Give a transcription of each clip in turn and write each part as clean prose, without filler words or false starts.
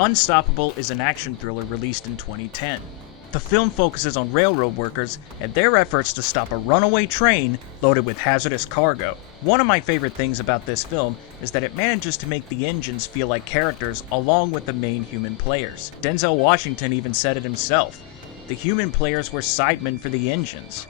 Unstoppable is an action thriller released in 2010. The film focuses on railroad workers and their efforts to stop a runaway train loaded with hazardous cargo. One of my favorite things about this film is that it manages to make the engines feel like characters along with the main human players. Denzel Washington even said it himself. The human players were sidemen for the engines.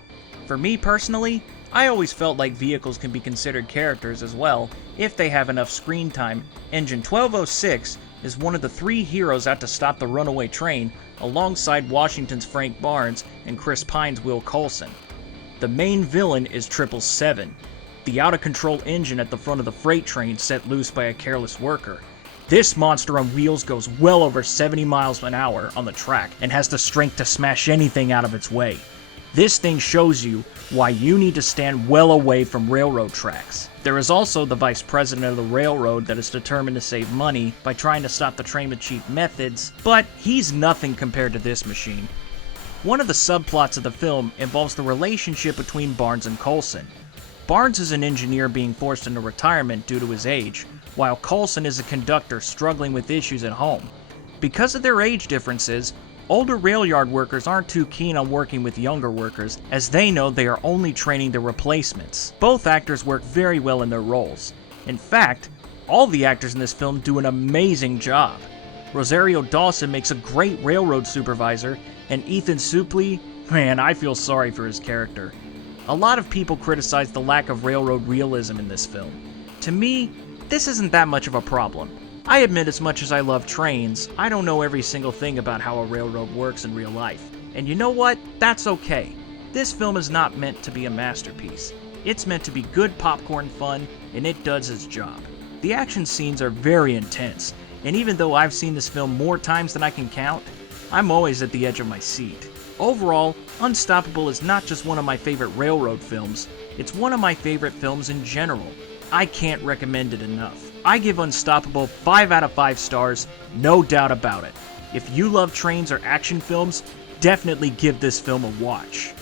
For me personally, I always felt like vehicles can be considered characters as well if they have enough screen time. Engine 1206 is one of the three heroes out to stop the runaway train alongside Washington's Frank Barnes and Chris Pine's Will Coulson. The main villain is 777, the out-of-control engine at the front of the freight train set loose by a careless worker. This monster on wheels goes well over 70 miles an hour on the track and has the strength to smash anything out of its way. This thing shows you why you need to stand well away from railroad tracks. There is also the vice president of the railroad that is determined to save money by trying to stop the train with cheap methods, but he's nothing compared to this machine. One of the subplots of the film involves the relationship between Barnes and Coulson. Barnes is an engineer being forced into retirement due to his age, while Coulson is a conductor struggling with issues at home. Because of their age differences, older rail yard workers aren't too keen on working with younger workers, as they know they are only training their replacements. Both actors work very well in their roles. In fact, all the actors in this film do an amazing job. Rosario Dawson makes a great railroad supervisor, and Ethan Suplee, man, I feel sorry for his character. A lot of people criticize the lack of railroad realism in this film. To me, this isn't that much of a problem. I admit, as much as I love trains, I don't know every single thing about how a railroad works in real life. And you know what? That's okay. This film is not meant to be a masterpiece. It's meant to be good popcorn fun, and it does its job. The action scenes are very intense, and even though I've seen this film more times than I can count, I'm always at the edge of my seat. Overall, Unstoppable is not just one of my favorite railroad films, it's one of my favorite films in general. I can't recommend it enough. I give Unstoppable 5 out of 5 stars, no doubt about it. If you love trains or action films, definitely give this film a watch.